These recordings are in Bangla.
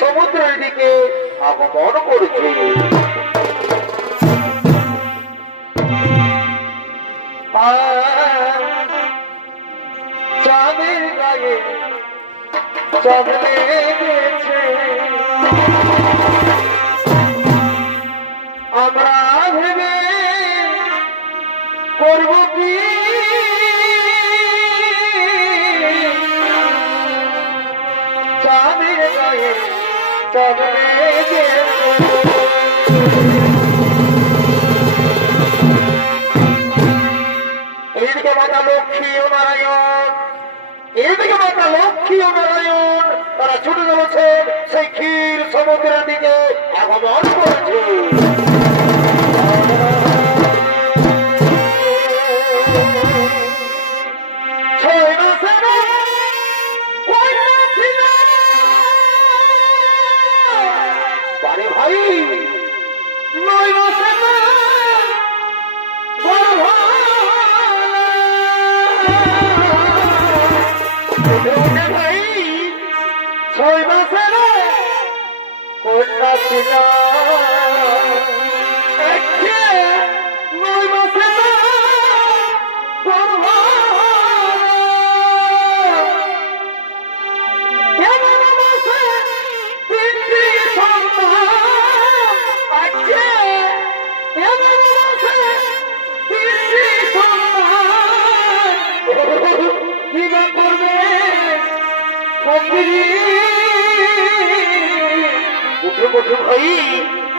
সমুদ্রের দিকে আগমন করেছে। চাঁদের গায়ে চাঁদ লেগেছে, আমরা ভেবে করব কি চাঁদের গায়ে চাঁদ লেগেছে। এদিকে মাতা লক্ষ্মী ও নারায়ণ, এদিকে মাতা লক্ষ্মী ও নারায়ণ তারা ছুটে চলেছেন সেই ক্ষীর সমুদ্রের দিকে আগমন করেছে। ভাই নয় মাসে ভাই 6 মাসের কন্যা ছিল, 9 মাসে উঠে উঠে ভাই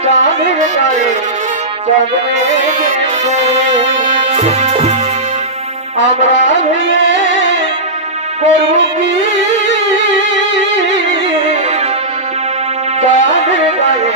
চাঁদের গায়ে চাঁদ লেগেছে, আমরা ভেবে করব কি চাঁদের গায়ে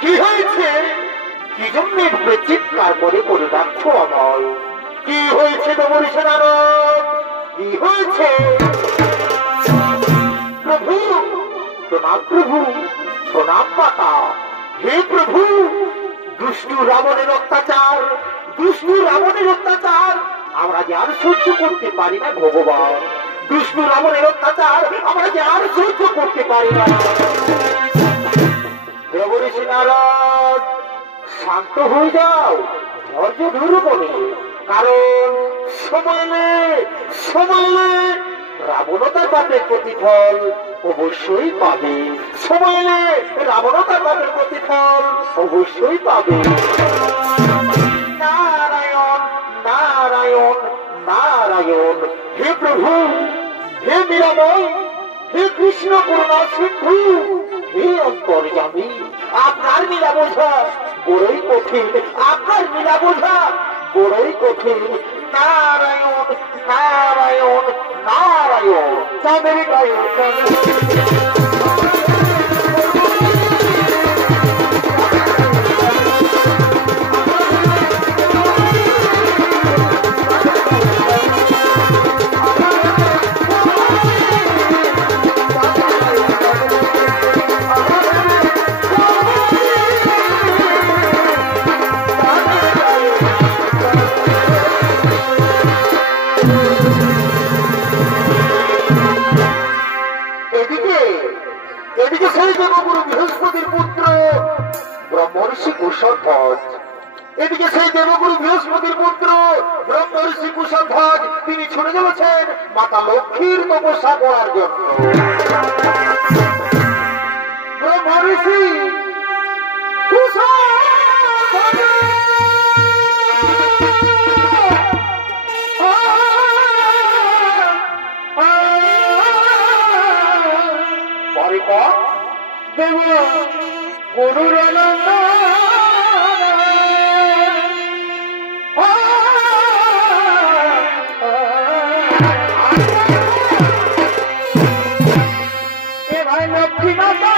কি হয়েছে? কি জন্য চিৎকার করে করে ডাকছো আমার? কি হয়েছে দেবর্ষি নারদ? কি হয়েছে? প্রভু, প্রভু প্রণাম মাতা। হে প্রভু, দুষ্টু রাবণের অত্যাচার, দুষ্টু রাবণের অত্যাচার আমরা যে আর সহ্য করতে পারি না ভগবান। দুষ্টু রাবণের অত্যাচার আমরা যে আর সহ্য করতে পারি না। দেবঋষি নারদ, শান্ত হয়ে যাও, ধৈর্য ধরো বলে, কারণ সময়ে রাবণতার পাপের প্রতিফল অবশ্যই পাবে। সময় এলে রাবণতার পাপের প্রতিফল অবশ্যই পাবে। নারায়ণ নারায়ণ নারায়ণ। হে প্রভু, হে নিরাময়, হে কৃষ্ণ করুণা সিন্ধু, হে অন্তর্যামী, আপনার লীলা বোঝা বড়ই কঠিন, আপনার লীলা বোঝা বড়ই কঠিন। নারায়ণ নারায়ণ নারায়ণ। চাঁদের গায়ে এদিকে সেই দেবগুরু বৃহস্পতির পুত্র ব্রহ্মর্ষি কুশধ্বজ, এদিকে সেই দেবগুরু বৃহস্পতির পুত্র ব্রহ্মর্ষি কুশধ্বজ তিনি ছুটে চলেছেন মাতা লক্ষ্মীর তপস্যা করার জন্য। ব্রহ্মর্ষি দেব গুরুরানন্দ এ ভাই লক্ষ্মী মাতা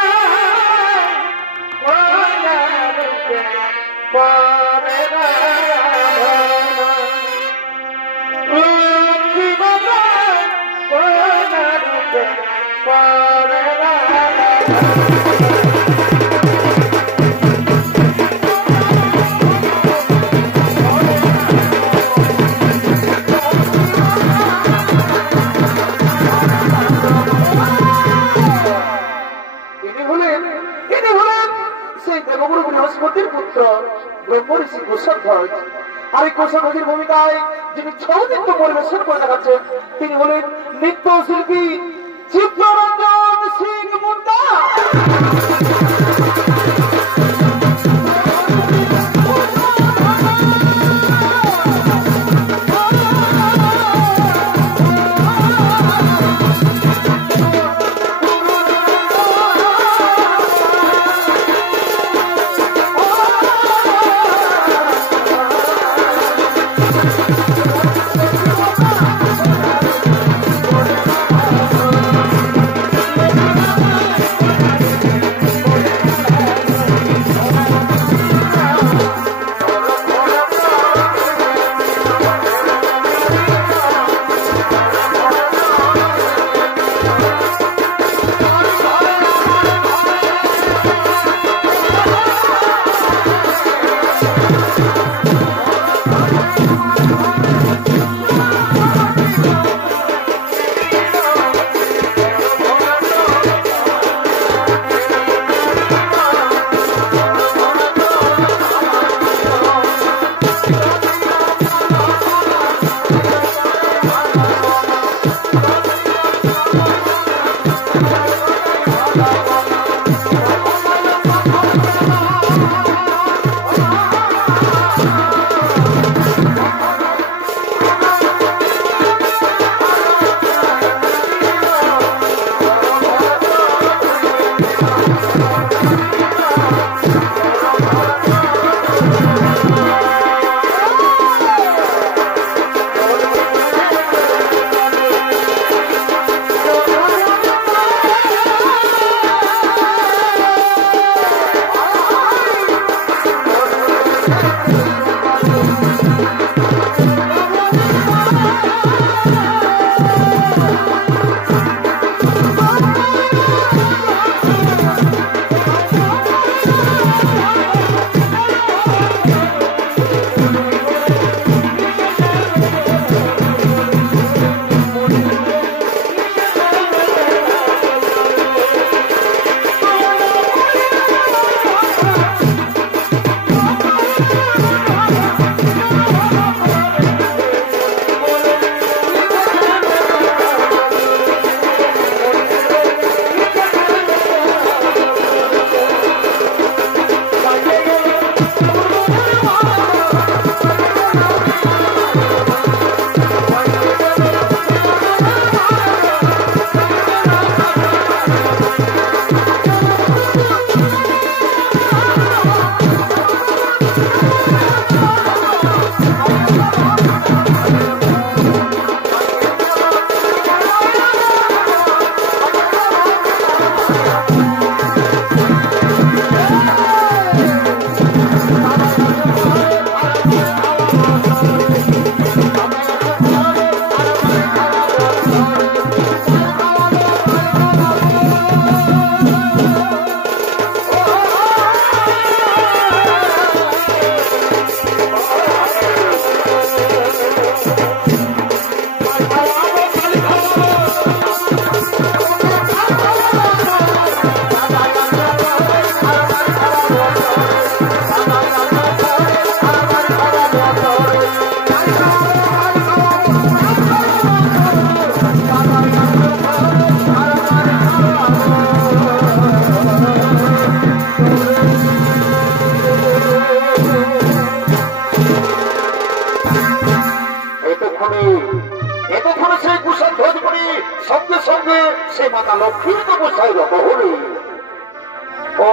লক্ষ্মী মাতা দেবগুরু বৃহস্পতির পুত্র ব্রহ্মর্ষি কুশধ্বজ। আর এই কুশধ্বজের ভূমিকায় যিনি ছৌ নৃত্য পরিবেশন করে দেখাচ্ছেন তিনি হলেন নৃত্য শিল্পী চিত্তরঞ্জন সিং মুন্ডা। মাতা লক্ষ্মীর তপস্যায় রত হলে ও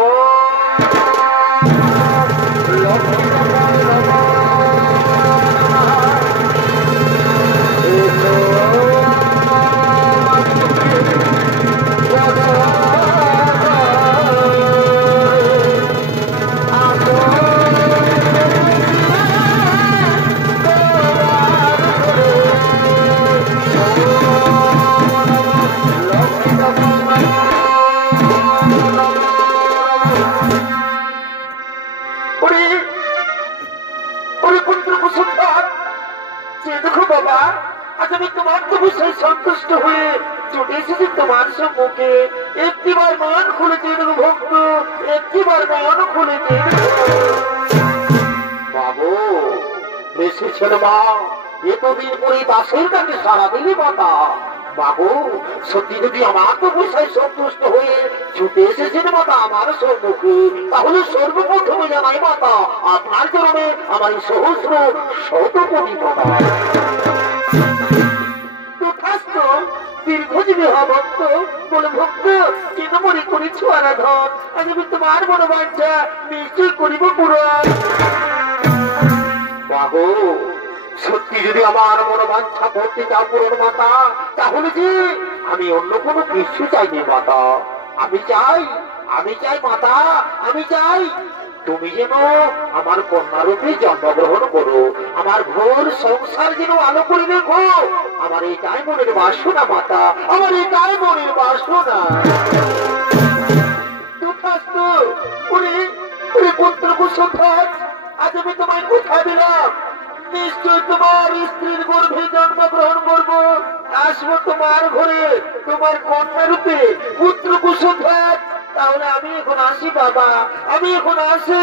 সন্তুষ্ট হয়ে ছুটে এসেছি তোমার সম্মুখে। একটিবার মন খুলে দিন ভক্ত, একটিবার মন খুলে দিন। বাবু এসেছেন মা, এতদিন পরে দাসের কাছে সারা দিলি মাতা। বাবু সত্যি যদি আমার তো বিষয় সন্তুষ্ট হয়ে ছুটে এসেছেন মাতা আমার সম্মুখে, তাহলে সর্বপ্রথমে জানাই মাতা আপনার চরণে আমার সহস্র শত কোটি প্রণাম। দীর্ঘজীবী ভক্ত বলে ভক্ত কেন মনে করেছ আরাধন, আজ আমি তোমার মনোবাঞ্ছা নিশ্চয় করিব পূরণ। বাবু সত্যি যদি আমার মনোবাঞ্ছা করতে চাও পূরণ মাতা, তাহলে যে আমি অন্য কোনো কিছু চাইনি মাতা। আমি চাই মাতা, আমি চাই তুমি যেন আমার কন্যারূপে জন্মগ্রহণ করো, আমার ঘোর সংসার যেন আলো করে দেখো। আমার এটাই মনের বাসনা মাতা, আমার এটাই মনের বাসনা। পুত্র কুসুমধ্বজ, আজ আমি তোমায় কথা দিলাম নিশ্চয় তোমার স্ত্রীর গর্ভে জন্মগ্রহণ করবো, আসবো তোমার ঘরে তোমার কন্যারূপে পুত্র কুসুমধ্বজ। তাহলে আমি এখন আসি বাবা, আমি এখন আসি।